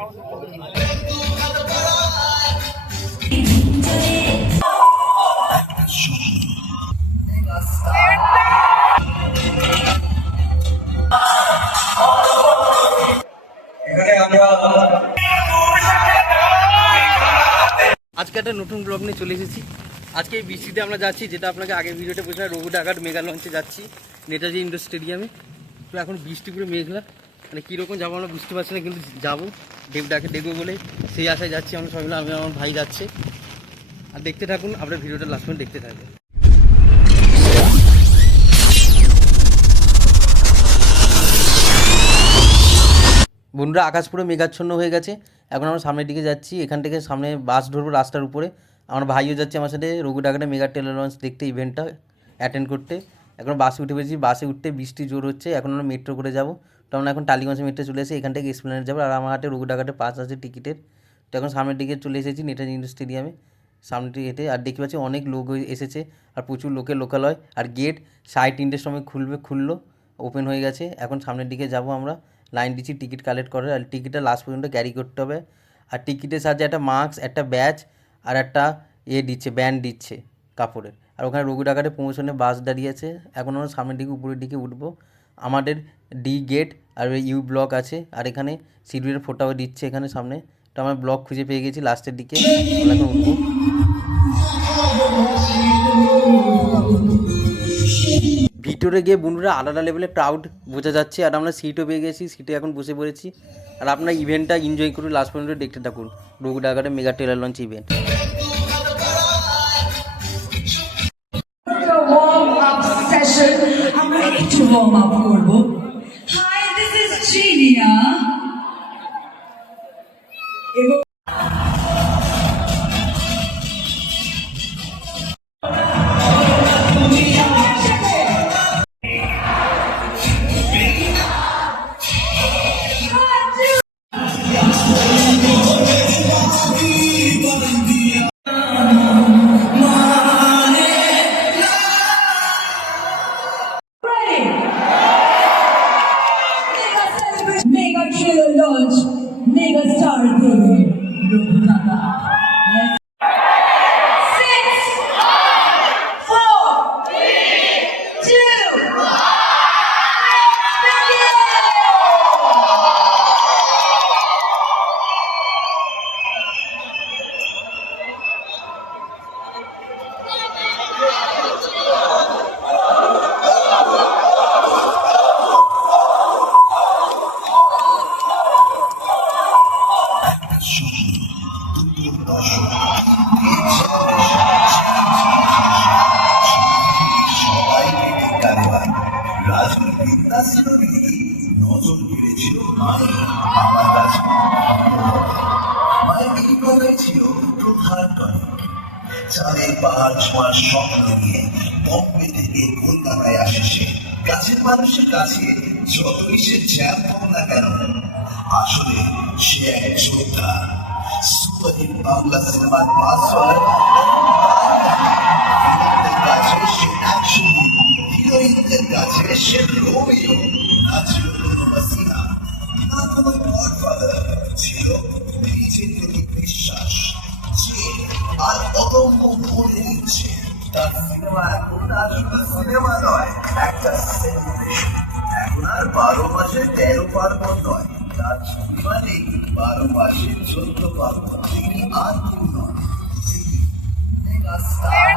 আজকে একটা নতুন ব্লগ নিয়ে চলে এসেছি। আজকে এই বৃষ্টিতে আমরা যাচ্ছি, যেটা আপনাকে আগের ভিডিওতে বলছিলাম, রঘুডাঘাট মেগা লঞ্চে যাচ্ছি নেতাজি ইন্ডোর স্টেডিয়ামে। তো এখন বৃষ্টি পুরো মেঘলা, মানে কীরকম যাবো আমরা বুঝতে পারছি না, কিন্তু যাবো, দেবটাকে দেখবো বলে সেই আশায় যাচ্ছি আমরা সবাই মিলে। আমি আমার ভাই যাচ্ছে, আর দেখতে থাকুন, আপনার ভিডিওটা লাস্ট পর্যন্ত দেখতে থাকবেন। বন্ধুরা, আকাশ পুরো মেঘাচ্ছন্ন হয়ে গেছে। এখন আমরা সামনের দিকে যাচ্ছি, এখান থেকে সামনে বাস ধরবো রাস্তার উপরে। আমার ভাইও যাচ্ছে আমার সাথে রঘুডাঘাটে মেগা টেলার লঞ্চ দেখতে, ইভেন্টটা অ্যাটেন্ড করতে। এখন বাসে উঠে পেয়েছি, বাসে উঠতে বৃষ্টি জোর হচ্ছে। এখন আমরা মেট্রো করে যাবো। তো আমরা এখন টালিগঞ্জে মেট্রো চলে এসেছি, এখান থেকে এক্সপ্লেনেড যাবো। আর আমার হাতে রঘুডাঘাটে পাস আছে টিকিটের। তো এখন সামনের দিকে চলে এসেছি নেতাজি ইন্ডোর স্টেডিয়ামে, সামনের দিকে হেঁটে। আর দেখতে পাচ্ছি অনেক লোক এসেছে, আর প্রচুর লোকের লোকালয়। আর গেট 3:30-র সময় খুললো, ওপেন হয়ে গেছে। এখন সামনের দিকে যাব আমরা, লাইন দিচ্ছি টিকিট কালেক্ট করে। আর টিকিটটা লাস্ট পর্যন্ত ক্যারি করতে হবে। আর টিকিটের সাহায্যে একটা মাস্ক, একটা ব্যাচ আর একটা দিচ্ছে, ব্যান্ড দিচ্ছে কাপড়ের। আর ওখানে রঘুডাঘাটে প্রমোশনে বাস দাঁড়িয়েছে। এখন আমরা সামনের দিকে উপরের দিকে উঠবো। আমাদের ডি গেট আর ইউ ব্লক আছে, আর এখানে সিডিউলের ফোটাও দিচ্ছে এখানে সামনে। তো আমরা ব্লক খুঁজে পেয়ে গেছি লাস্টের দিকে, আমরা এখন উঠবো। ভিতরে গিয়ে বন্ধুরা আলাদা লেভেলের ক্রাউড বোঝা যাচ্ছে। আর আমরা সিটও পেয়ে গেছি, সিটে এখন বসে পড়েছি। আর আপনার ইভেন্টটা এনজয় করুন, লাস্ট পর্যন্ত দেখতে থাকুন, রঘুডাঘাটে মেগা টেলার লঞ্চ ইভেন্ট। আমরা একটু ওয়ার্ম আপ করবো। Hi, this is Jinia. এবং mega trailer launch, mega star দেবে রঘুডাঘাট। 6, 4, 3, 2, 1, নজর কেড়েছিল আমার কাছে। মায়ের এই কথাই ছিল প্রধান টনিক। চাঁদের পাহাড় ছোঁয়ার স্বপ্ন নিয়ে বম্বে থেকে কলকাতায় আসে সে। কাছের মানুষের কাছে যতই সে চ্যাম্প হোক না কেন, আসলে সে এক যোদ্ধা। সুপারহিট বাংলা সিনেমার পাসওয়ার্ড কাছে সে অ্যাকশন হিরো, হিরোইনদের কাছে সে রোমিও। না ছিল কোনো মাসিনা, না কোনো গডফাদার, ছিল নিজের প্রতি বিশ্বাস, যে আর অদম্য ভরে নিচ্ছে। তার সিনেমা এখন আর শুধু সিনেমা নয়, একটা সেলিব্রেশন। এখন আর 12 মাসে 13 পার্বণ নয়, তার ছবি মানে 12 মাসে 14 পার্বণ। তিনি আর কেউ নয়, মেগা স্টার।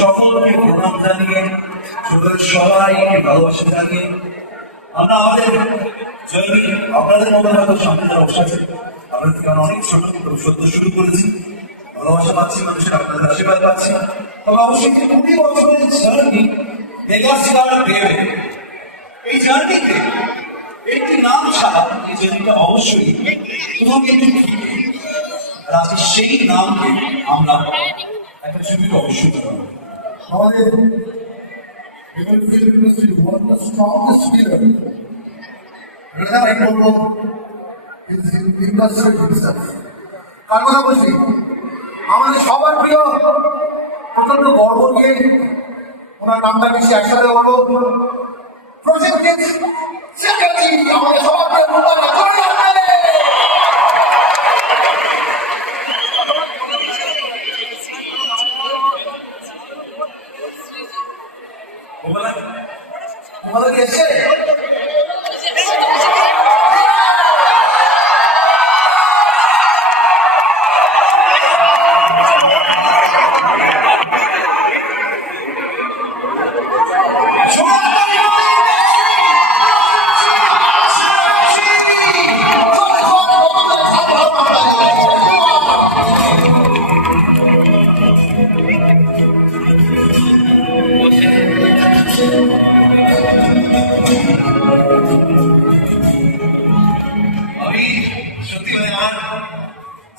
সকলকে প্রণাম জানিয়ে সবাইকে ভালোবাসা জানিয়ে আমরা আমাদের জয়ী আপনাদের মধ্যে হয়তো সামনে যারা বসে আছে আপনাদের থেকে আমরা অনেক ছোট সত্য শুরু করেছি, ভালোবাসা পাচ্ছি, মানুষের আপনাদের আশীর্বাদ পাচ্ছি। তবে অবশ্যই 20 বছরের জার্নি মেগাস্টার ভেবে এই জার্নিতে একটি নাম ছাড়া এই জার্নিটা অবশ্যই তোমাকে একটু আর আজকে সেই নামকে আমরা একটা ছবিতে অবশ্যই করবো। আমাদের film industry one the strongest pillar এটা আমি বলবো ইন্ডাস্ট্রি হিমসেলফ। কার কথা বলছি? আমাদের সবার প্রিয় প্রচন্ড গর্ব নিয়ে ওনার নামটা বেশি একসাথে বলবো প্রজেক্টেড সেক্রেটারি আমাদের সবার প্রিয় তোমাদের এসে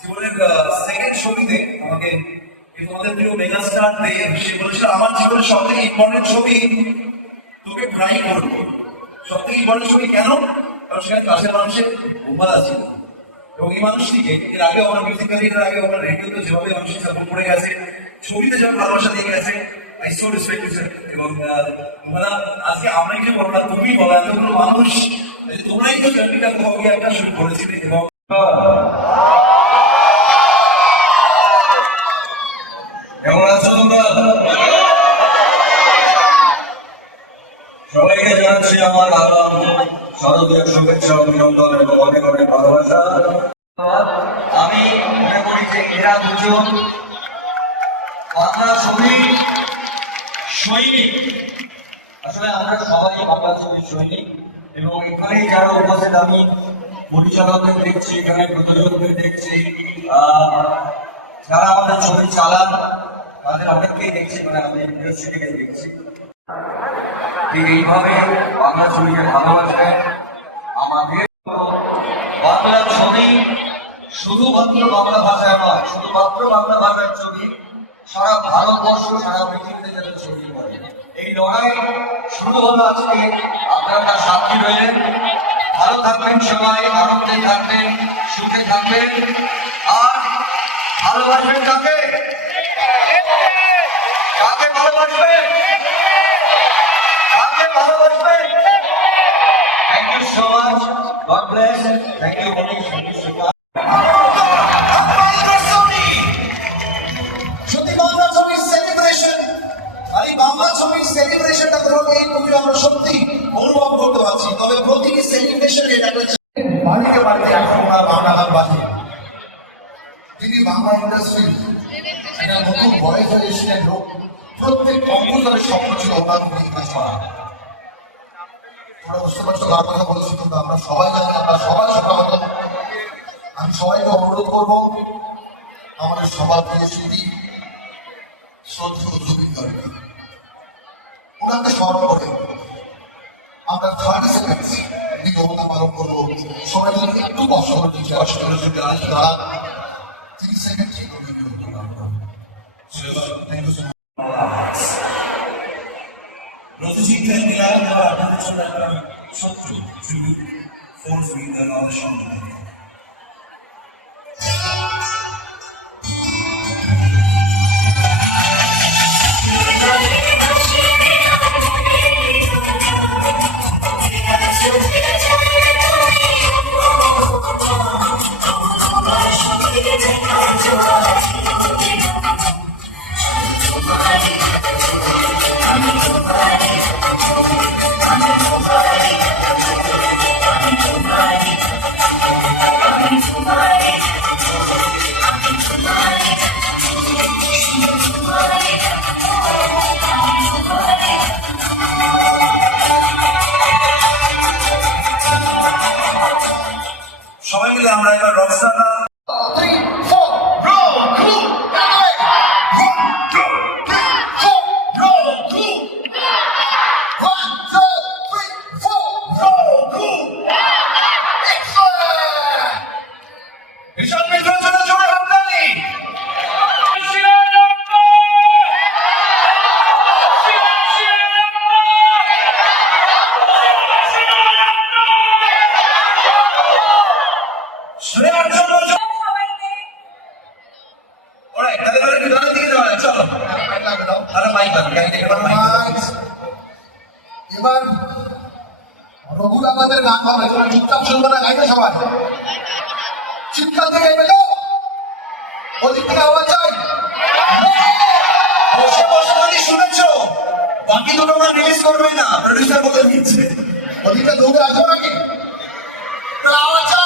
জীবনের সেকেন্ড ছবিতে আমাকে এই তোমাদের প্রিয় মেগাস্টার দেব সে বলেছিল আমার জীবনের সব থেকে ইম্পর্টেন্ট ছবি তোকে ট্রাই করবো। সব থেকে ইম্পর্টেন্ট ছবি কেন? কারণ সেখানে কাছের মানুষের উপহার ছিল এবং এই মানুষটিকে এর আগে আমার মিউজিক ক্যারিয়ারের আগে আমার রেডিওতে যেভাবে মানুষের সাপোর্ট করে গেছে, ছবিতে যেমন ভালোবাসা দিয়ে গেছে, আই সো রেসপেক্ট ইউ এবং তোমরা আজকে আমরা কিছু বলো না, তুমি বলো এতগুলো মানুষ তোমরাই তো জার্নিটা কোথাও গিয়ে একটা শুরু করেছিলে এবং কেমন আছো তোমরা? সবাইকে জানাচ্ছি আমার আগাম শারদীয় শুভেচ্ছা, অভিনন্দন এবং অনেক অনেক ভালোবাসা। আমি মনে করি যে এরা দুজন বাংলা ছবির সৈনিক। আসলে আমরা সবাই বাংলা ছবির সৈনিক এবং এখানে যারা উপস্থিত আমি পরিচালকদের দেখছি, এখানে প্রযোজকদের দেখছি, যারা আমাদের ছবি চালান তাদের অনেককেই দেখছি, মানে আমি ইন্ডাস্ট্রি থেকে দেখছি। ঠিক এইভাবে বাংলা ছবিকে ভালোবাসবেন। আমাদের বাংলা ছবি শুধুমাত্র বাংলা ভাষায় নয়, শুধুমাত্র বাংলা ভাষার ছবি সারা ভারতবর্ষ, সারা পৃথিবীতে যাতে ছবি করে, এই লড়াই শুরু হলো আজকে। আপনারা তার সাক্ষী রইলেন। ভালো থাকবেন সবাই, আনন্দে থাকবেন, সুখে থাকবেন আর ভালোবাসবেন কাকে? কাকে ভালোবাসবেন? কাকে ভালোবাসবেন? Thank you so much, God bless, thank you অনেক সত্যি বাংলা ছবির সেলিব্রেশন, আর এই বাংলা ছবির সেলিব্রেশনটা ধরুন এই মুভি আমরা সত্যি অনুভব করতে পারছি। তবে প্রতিটি সেলিব্রেশনে বাড়িতে বাড়িতে এখন আমরা বাংলা গান বাজে। তিনি বাংলা ইন্ডাস্ট্রি একটা নতুন ভয়েস হয়ে এসেছিলেন লোক, প্রত্যেক কম্পোজারের স্বপ্ন ছিল ওনার মুভি কাজ করা। তোমরা বুঝতে পারছো কার কথা বলছি তোমরা? আমরা সবাই জানি, আমরা সবাই শোকাহত। আমি সবাইকে অনুরোধ করবো আমাদের সবার প্রিয় শিল্পী শ্রদ্ধেয় জুবিন গার্গ, ওনাকে স্মরণ করে আমরা 30 সেকেন্ড বিনম্রতা পালন করবো। সবাই যদি একটু কষ্ট করে দিচ্ছে, কষ্ট করে যদি দাঁড়ান 30 সেকেন্ড ঠিক হবে। প্রতিযোগিতায় নিলাম আপনাদের জন্য একটা ছোট্ট ট্রিবিউট ফোর্স উইথ আমাদের সঙ্গে সবাই মিলে আমরা এবার রকস্টার এবার রঘুর আমাদের গান হবে, চুপচাপ শুনবে না, গাইবে সবাই, চিৎকার থেকে গাইবে তো, ওদিক থেকে আওয়াজ চাই। বসে বসে যদি শুনেছো বাকি দুটো আমরা রিলিজ করবে না, প্রডিউসার বলে দিচ্ছে, ওদিকটা দৌড়ে আসবো নাকি? আওয়াজ চাই।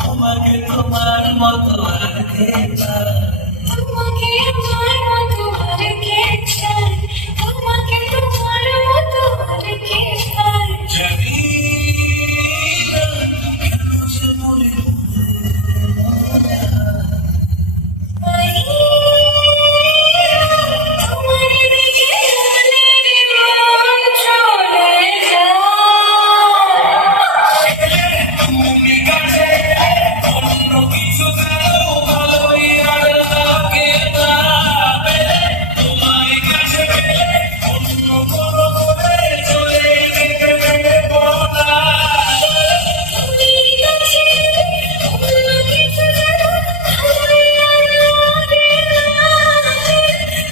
তোমাকে তোমার মতো আর কে চায় তোমাকে আমার মতো আর কে চায় তোমাকে তোমার মতো আর কে চায় জানি না কেন যে মনে তোমার দিকে মনের মন চলে যায় তুমি কাছে অন্য কিছু যেন ভালোই আর লাগে না পেলে তোমার কাছে পেলে অন্য কোনো করে চলে যেতে দেবো না তুমি কাছে অন্য কিছু যেন ভালোই আর লাগে না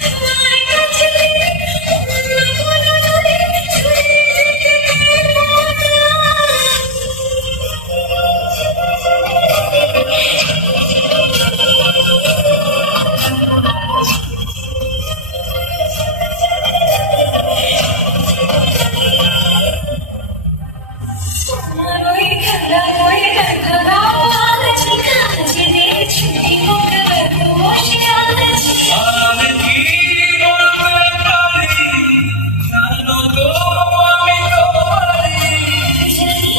তোমার কাছে পেলে অন্য কোনো করে চলে যেতে দেবো না আমার ওই খেলা ওই দেখা আছি কাছে দেখছি মুখে ব্যথা বসে আছি আমি কি বলতে পারি জানো তো আমি তোমারই জানি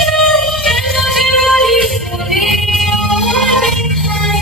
না কেন যে বলি শুনে আমি খাই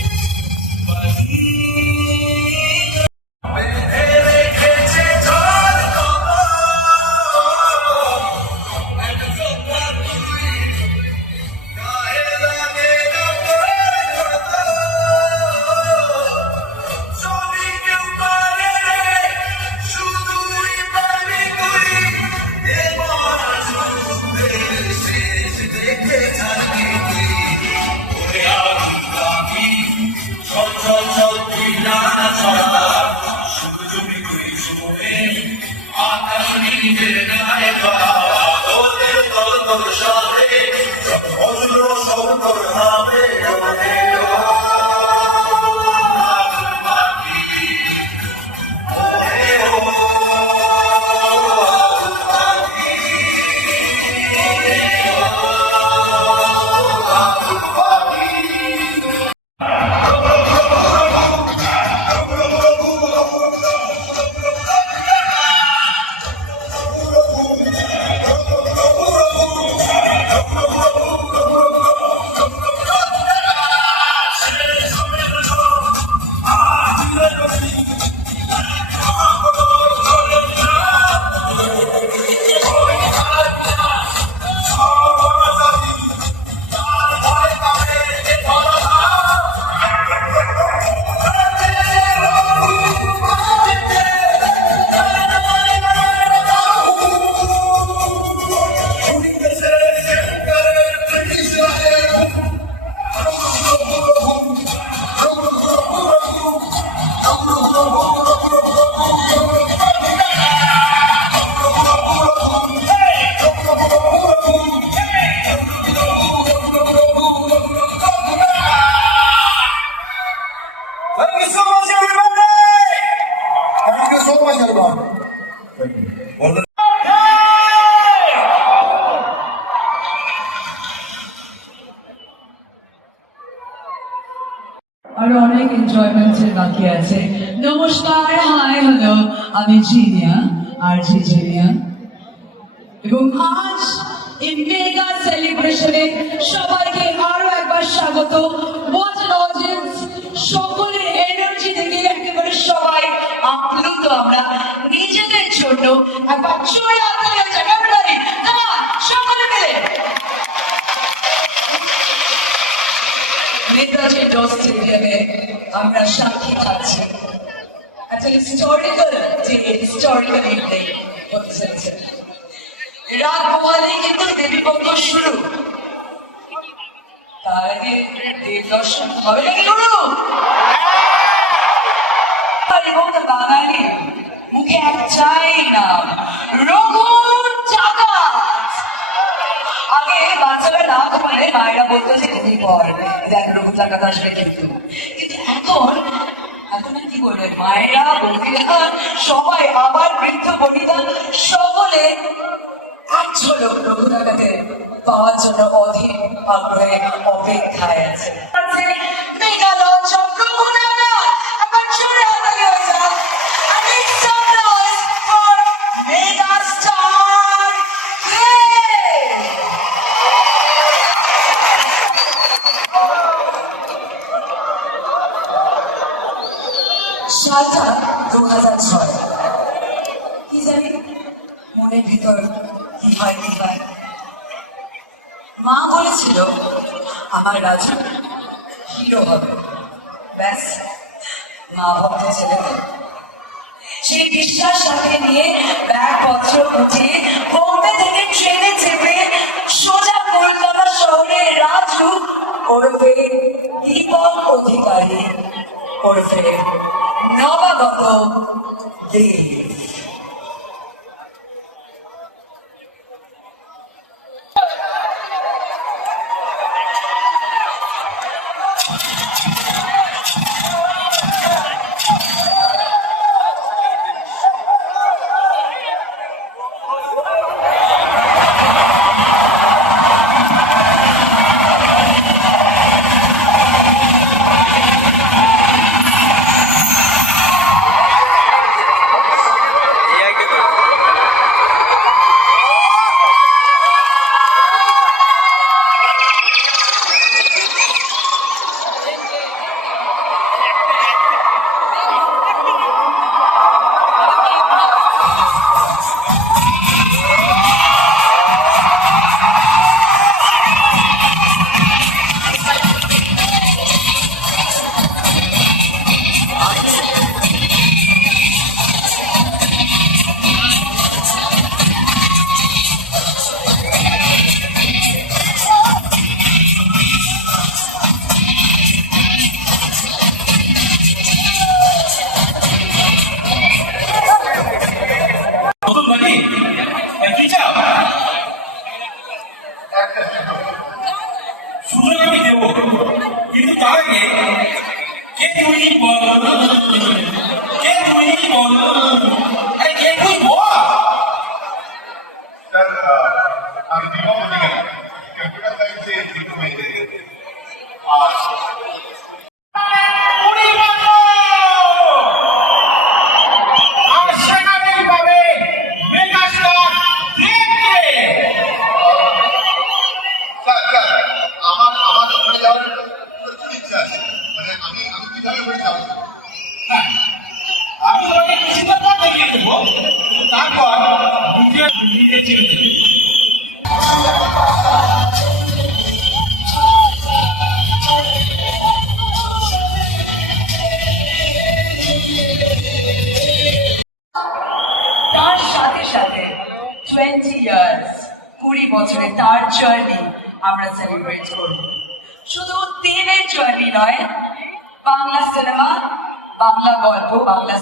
Thank you so much, everyone. আরো অনেক এনজয়মেন্টের বাকি আছে। নমস্কার, হাই, হ্যালো, আমি জিনিয়া আর জিনিয়া, এবং আজ এই মেগা সেলিব্রেশনে সবাইকে আরো একবার স্বাগত। What an audience! সকলের এনার্জি দেখে একেবারে সবাই আপ্লুত। আমরা নিজেদের জন্য একবার জোরে হাততালি হয়ে যাক, এভরিবডি, কাম অন, সকলে মিলে। নেতাজি ইন্ডোর স্টেডিয়ামে আমরা সাক্ষী থাকছি একটা হিস্টোরিক্যাল ইভেনিং হতে চলেছে। রাত পোহালেই কিন্তু দেবীপক্ষ শুরু, তার আগে দেব দর্শন হবে নাকি গুরু? এবং বাঙালি মুখে একটাই নাম, রঘু ডাকাত। আগে বাচ্চারা না ঘুমালে মায়েরা বলতো যে ঘুমিয়ে পড়, দেখ রঘু ডাকাত আসবে, কিন্তু এখন আর কি বলবে, মায়েরা বৌদিরা সবাই, আবার বৃদ্ধ বনিতা সকলে এক ঝলক রঘু ডাকাতে পাওয়ার জন্য অধীর আগ্রহে অপেক্ষায় আছে। মেগা লঞ্চ অফ রঘু ডাকাত, একবার জোরে হাততালি হয়ে যাক। And make some noise for mega star Dev! সালটা 2006। কি জানি মনের ভিতর কি হয় কি হয়। মা বলেছিল আমার রাজু হিরো হবে, ব্যাস মা ভক্ত ছেলে তো। সেই বিশ্বাস সাথে নিয়ে ব্যাগপত্র উঠিয়ে বোম্বে থেকে ট্রেনে চেপে সোজা কলকাতা শহরে রাজু ওরফে দীপক অধিকারী ওরফে নবাগত দেব। সুযোগ আমি দেব, কিন্তু তার আগে কে তুই বল, কে তুই বল, কে তুই বল। স্যার আমি দীপক অধিকারী, কম্পিউটার সায়েন্সে ডিপ্লোমা আর আমি তোমাকে কিছুটা পথ দেখিয়ে দেবো, তারপর নিজে চিনে দেবে। তার সাথে সাথে 20 ইয়ার্স 20 বছরে তার জার্নি আমরা সেলিব্রেট করব। শুধু দেবের জার্নি নয়, বাংলা সিনেমা, বাংলা গল্প, বাংলা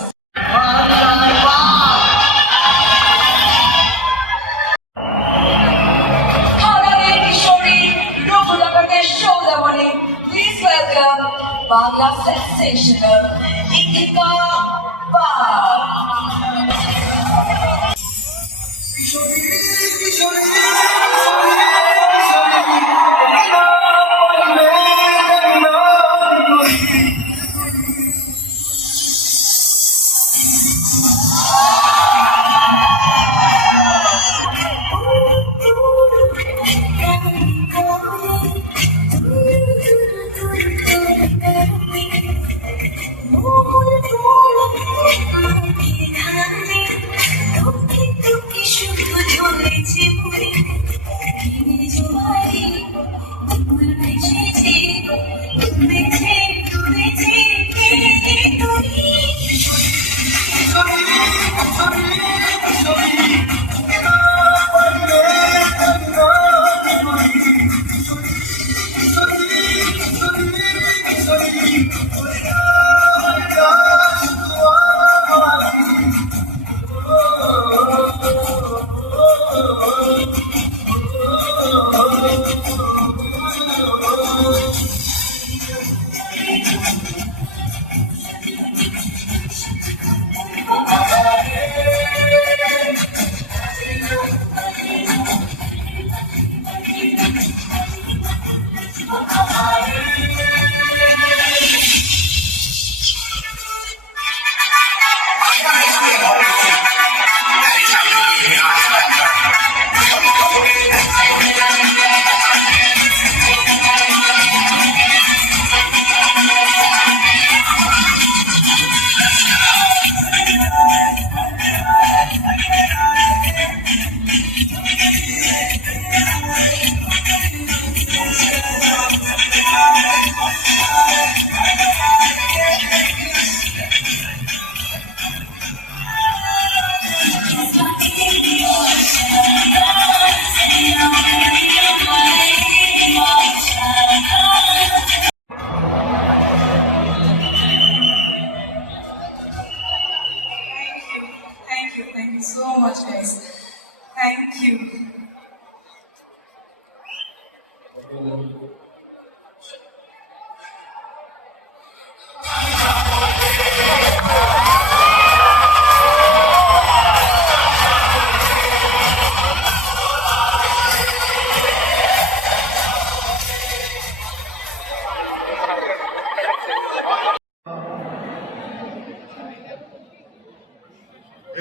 কিশোরী রঘু ডাকাতের Saudamini, please welcome Bangla sensational Deepika Pal. শুধু জ্বলেছে মনে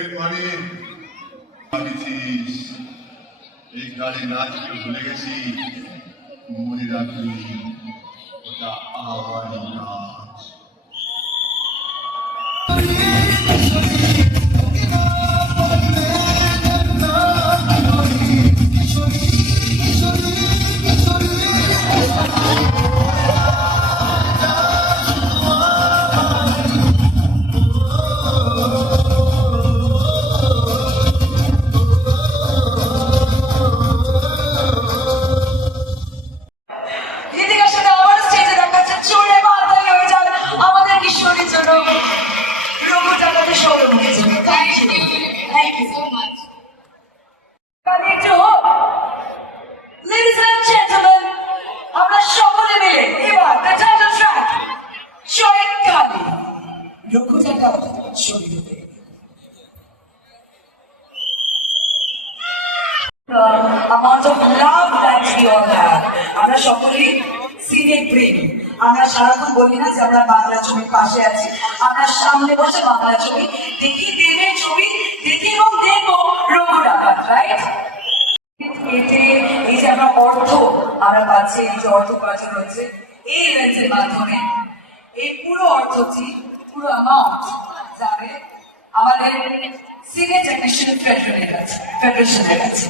এর মানে ভাবছিস এই গানে নাচকে ভুলে গেছি, মনে রাখবি ওটা আমারই নাচ। গীতিকার সাথে আবার স্টেজে দেখাচ্ছে চোরে মাথায় হয়ে যান আমাদের কিশোরীর জন্য, রঘু ডাকাতের সৌরভের জন্য। Thank you so much. একটু হোক, ladies and gentlemen, আমরা সকলে মিলে এবার the title track জয় কালী, রঘু ডাকাত সৌরভে। amount of love that we all have. আমরা সকলেই সিনের প্রেমী। আমরা সারাক্ষণ বলি না যে আমরা বাংলা ছবির পাশে আছি, আমরা সামনে বসে বাংলা ছবি দেখি, দেবের ছবি দেখি এবং দেখবো রঘু ডাকাত, রাইট? এতে এই যে আমরা অর্থ আমরা পাচ্ছি, এই যে অর্থ উপার্জন হচ্ছে এই ইভেন্টের মাধ্যমে, এই পুরো অর্থটি, পুরো অ্যামাউন্ট যাবে আমাদের সিনিয়র টেকনিশিয়ান ফেডারেশনের কাছে।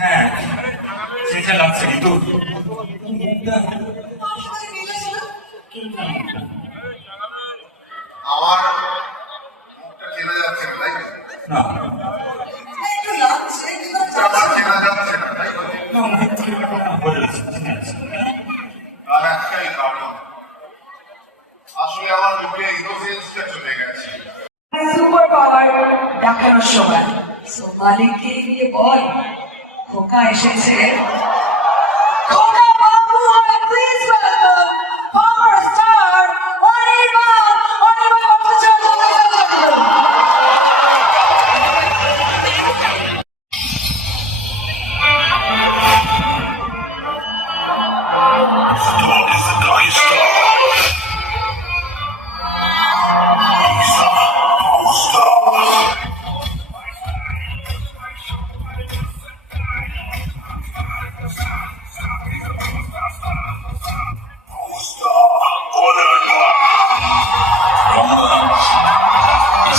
হ্যাঁ, সেটা লাগছে কিন্তু আমার মুখটা চেনা যাচ্ছে না, তাই তো? না, একটু লাগছে কিন্তু আমার চেনা যাচ্ছে না, তাই তো? বোঝা যাচ্ছে, ঠিক আছে। তার একটাই কারণ, আসলে আমার মুখে ইনোসেন্সটা চলে গেছে। সুপার পাওয়ার দেখানোর সময় মালিককে গিয়ে বল খোকা এসেছে। খোকা বাবু, please welcome power star Anirban Bhattacharya.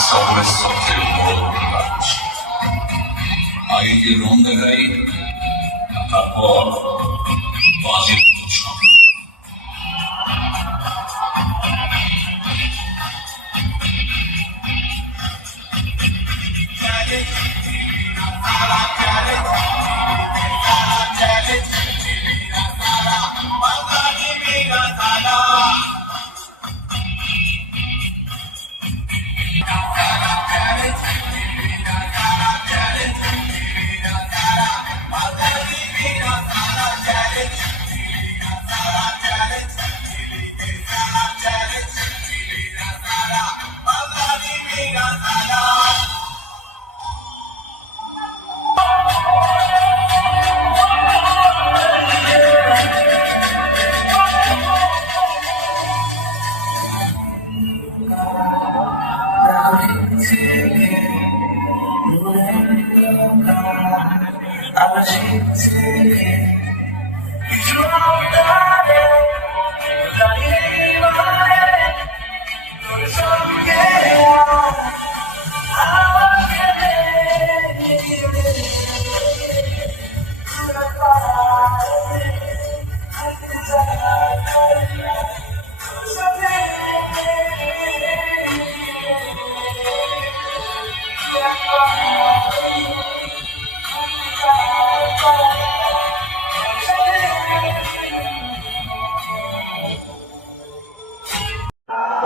শহরের সবচেয়ে বড় কাজ আগে যে রং দেখাই, তারপর বাজেট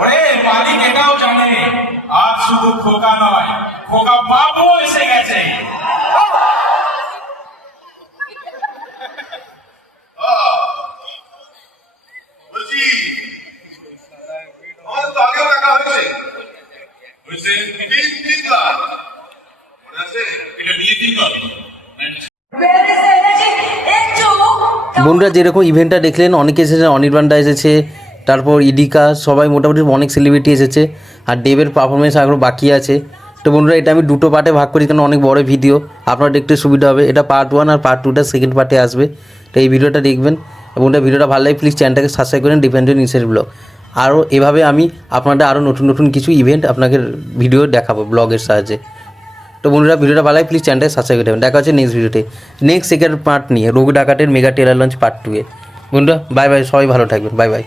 ওরে মালিক এটাও জানে আজ শুধু খোকা নয়, খোকা বাবু এসে গেছে। বলছি আমার তো আগেও দেখা হয়েছে। হয়েছে? 3 মনে আছে? এটা নিয়ে দিন না। বন্ধুরা যেরকম ইভেন্টটা দেখলেন, অনেকে এসেছে, অনির্বাণদা এসেছে, তারপর ইডিকা, সবাই মোটামুটি অনেক সেলিব্রিটি এসেছে। আর দেবের পারফরমেন্স আরও বাকি আছে। তো বন্ধুরা এটা আমি দুটো পার্টে ভাগ করি, কারণ অনেক বড় ভিডিও, আপনারা দেখতে সুবিধা হবে। এটা পার্ট 1 আর পার্ট 2টা সেকেন্ড পার্টে আসবে। তো এই ভিডিওটা দেখবেন এবং এটা ভিডিওটা ভালো লাগে প্লিজ চ্যানেলটাকে সাবস্ক্রাইব করেন, ডিপেন্ডেন্ট ইনসাইড ব্লগ। আরও এভাবে আমি আপনাদের আরও নতুন নতুন কিছু ইভেন্ট আপনাকে ভিডিও দেখাবো ব্লগের সাহায্যে। তো বন্ধুরা ভিডিওটা ভালো লাগে প্লিজ চ্যানেলটাকে সাবস্ক্রাইব করে দেবেন। দেখা হচ্ছে নেক্সট ভিডিওতে, নেক্সট সেকেন্ড পার্ট নিয়ে, রঘু ডাকাতের মেগা টেলার লঞ্চ পার্ট 2-এ। বন্ধুরা বাই বাই, সবাই ভালো থাকবেন, বাই বাই।